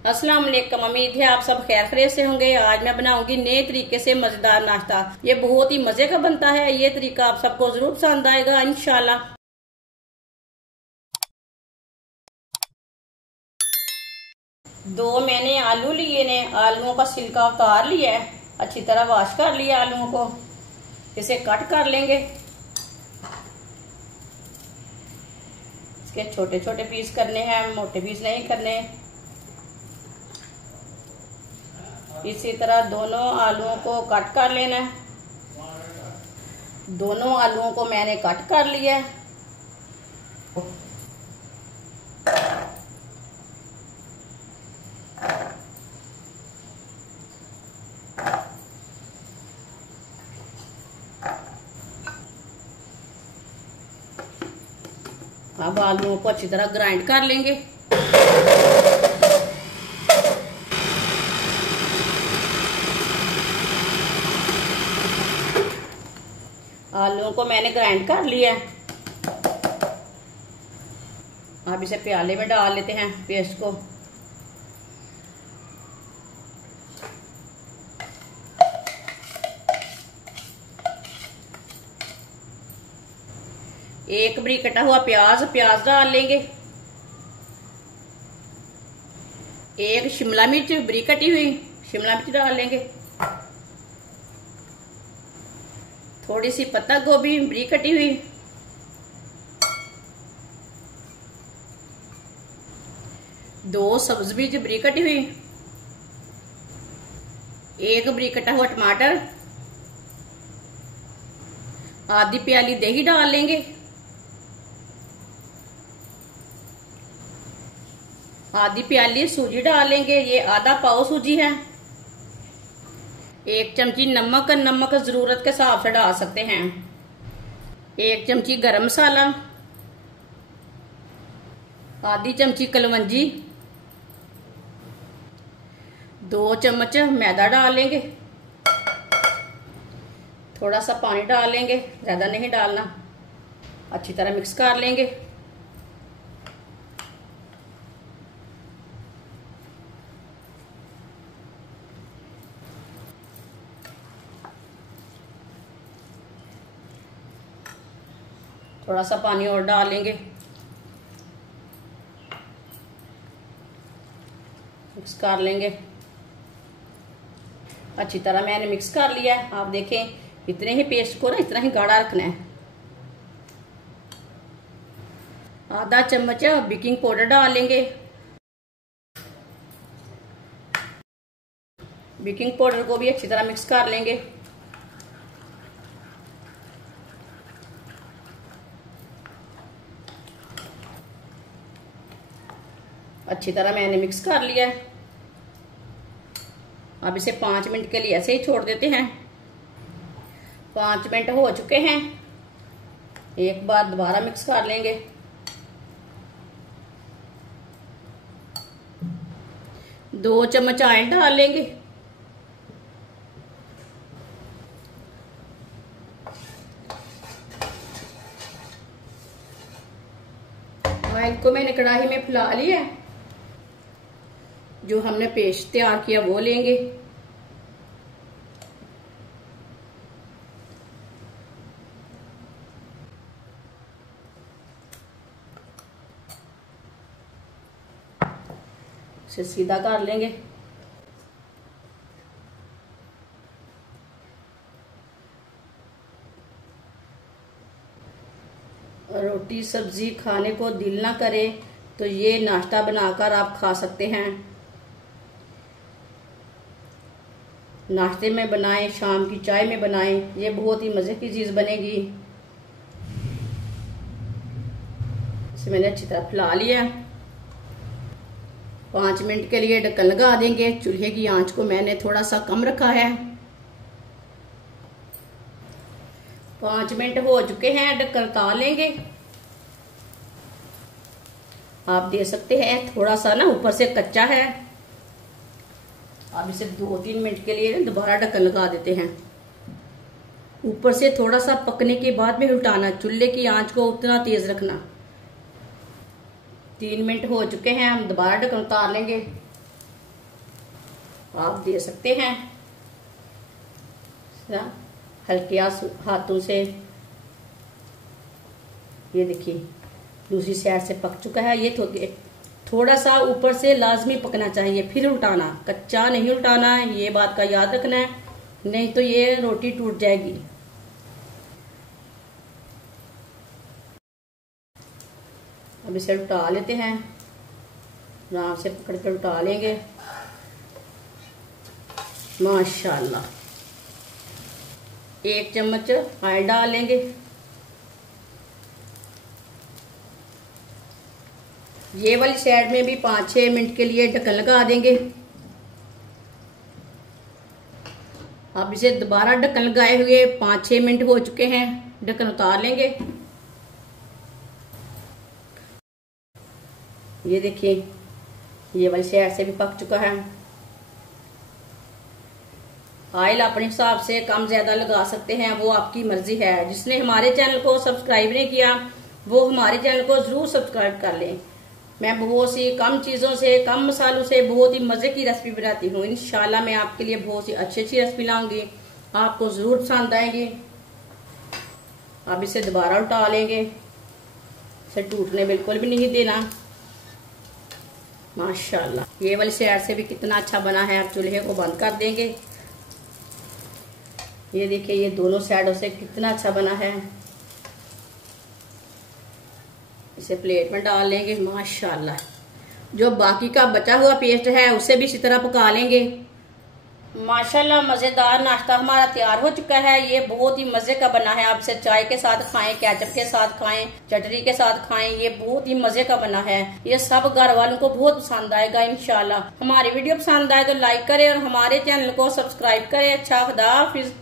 अस्सलाम वालेकुम। उम्मीद है आप सब खैर खैरियत से होंगे। आज मैं बनाऊंगी नए तरीके से मजेदार नाश्ता। ये बहुत ही मजे का बनता है। ये तरीका आप सबको जरूर पसंद आएगा इंशाल्लाह। दो मैंने आलू लिए ने, आलूओं का छिलका उतार लिया है, अच्छी तरह वॉश कर लिया आलूओं को। इसे कट कर लेंगे। इसके छोटे छोटे पीस करने हैं, मोटे पीस नहीं करने। इसी तरह दोनों आलूओं को कट कर लेना है। दोनों आलूओं को मैंने कट कर लिया है। अब आलूओं को अच्छी तरह ग्राइंड कर लेंगे। आलूओं को मैंने ग्राइंड कर लिया है। अब इसे प्याले में डाल लेते हैं पेस्ट को। एक बारीक कटा हुआ प्याज डाल लेंगे। एक शिमला मिर्च बारीक कटी हुई शिमला मिर्च डाल लेंगे। थोड़ी सी पत्ता गोभी बारीक कटी हुई। दो सब्ज मिर्च बारीक कटी हुई। एक बारीक कटा हुआ टमाटर। आधी प्याली दही डाल लेंगे। आधी प्याली सूजी डाल लेंगे। ये आधा पाव सूजी है। एक चमची नमक जरूरत के हिसाब से डाल सकते हैं। एक चमची गरम मसाला। आधी चमची कलवंजी। 2 चम्मच मैदा डाल लेंगे। थोड़ा सा पानी डाल लेंगे, ज्यादा नहीं डालना। अच्छी तरह मिक्स कर लेंगे। थोड़ा सा पानी और डाल लेंगे। मिक्स कर लेंगे। अच्छी तरह मैंने मिक्स कर लिया है। आप देखें इतने ही पेस्ट को ना इतना ही गाढ़ा रखना है। आधा चम्मच बेकिंग पाउडर डाल लेंगे। बेकिंग पाउडर को भी अच्छी तरह मिक्स कर लेंगे। अच्छी तरह मैंने मिक्स कर लिया है। अब इसे 5 मिनट के लिए ऐसे ही छोड़ देते हैं। 5 मिनट हो चुके हैं। एक बार दोबारा मिक्स कर लेंगे। दो चम्मच ऑयल डाल लेंगे। ऑयल को मैंने कढ़ाई में फैला लिया है। जो हमने पेस्ट तैयार किया वो लेंगे। इसे सीधा कर लेंगे। रोटी सब्जी खाने को दिल ना करे तो ये नाश्ता बनाकर आप खा सकते हैं। नाश्ते में बनाएं, शाम की चाय में बनाएं, ये बहुत ही मजे की चीज बनेगी। इसे मैंने अच्छी तरह फैला लिया। 5 मिनट के लिए ढक्कन लगा देंगे। चूल्हे की आंच को मैंने थोड़ा सा कम रखा है। 5 मिनट हो चुके हैं। ढक्कन उतार लेंगे। आप देख सकते हैं थोड़ा सा ना ऊपर से कच्चा है। अब इसे 2-3 मिनट के लिए दोबारा ढक्कन लगा देते हैं। ऊपर से थोड़ा सा पकने के बाद में उल्टाना। चूल्हे की आंच को उतना तेज रखना। 3 मिनट हो चुके हैं। हम दोबारा ढक्कन उतार लेंगे। आप दे सकते हैं हल्के हाथों से। ये देखिए दूसरी साइड से पक चुका है। ये थोड़ा सा ऊपर से लाजमी पकना चाहिए, फिर उल्टाना, कच्चा नहीं उल्टाना है, ये बात का याद रखना है, नहीं तो ये रोटी टूट जाएगी। अब इसे उल्टा लेते हैं, आराम से पकड़ कर उल्टा लेंगे। माशाल्लाह। 1 चम्मच ऑयल डाल लेंगे। ये वाली साइड में भी 5-6 मिनट के लिए ढक्कन लगा देंगे। अब इसे दोबारा ढक्कन लगाए हुए 5-6 मिनट हो चुके हैं, ढक्कन उतार लेंगे। ये देखिए ये वाली साइड से भी पक चुका है। ऑयल अपने हिसाब से कम ज्यादा लगा सकते हैं, वो आपकी मर्जी है। जिसने हमारे चैनल को सब्सक्राइब नहीं किया वो हमारे चैनल को जरूर सब्सक्राइब कर लें। मैं बहुत सी कम चीजों से, कम मसालों से बहुत ही मजे की रेसिपी बनाती हूँ। इंशाल्लाह मैं आपके लिए बहुत ही अच्छी रेसिपी लाऊंगी, आपको जरूर पसंद आएगी। अब इसे दोबारा उल्टा लेंगे, इसे टूटने बिल्कुल भी नहीं देना। माशाल्लाह ये वाली साइड से भी कितना अच्छा बना है। अब चूल्हे को बंद कर देंगे। ये देखिए ये दोनों साइडों से कितना अच्छा बना है। इसे प्लेट में डाल लेंगे। माशाल्लाह जो बाकी का बचा हुआ पेस्ट है उसे भी इसी तरह पका लेंगे। माशाल्लाह मजेदार नाश्ता हमारा तैयार हो चुका है। ये बहुत ही मजे का बना है। आप इसे चाय के साथ खाएं, केचप के साथ खाएं, चटनी के साथ खाएं, ये बहुत ही मजे का बना है। ये सब घर वालों को बहुत पसंद आएगा इंशाल्लाह। हमारी वीडियो पसंद आए तो लाइक करें और हमारे चैनल को सब्सक्राइब करें। अच्छा, खुदा हाफिज।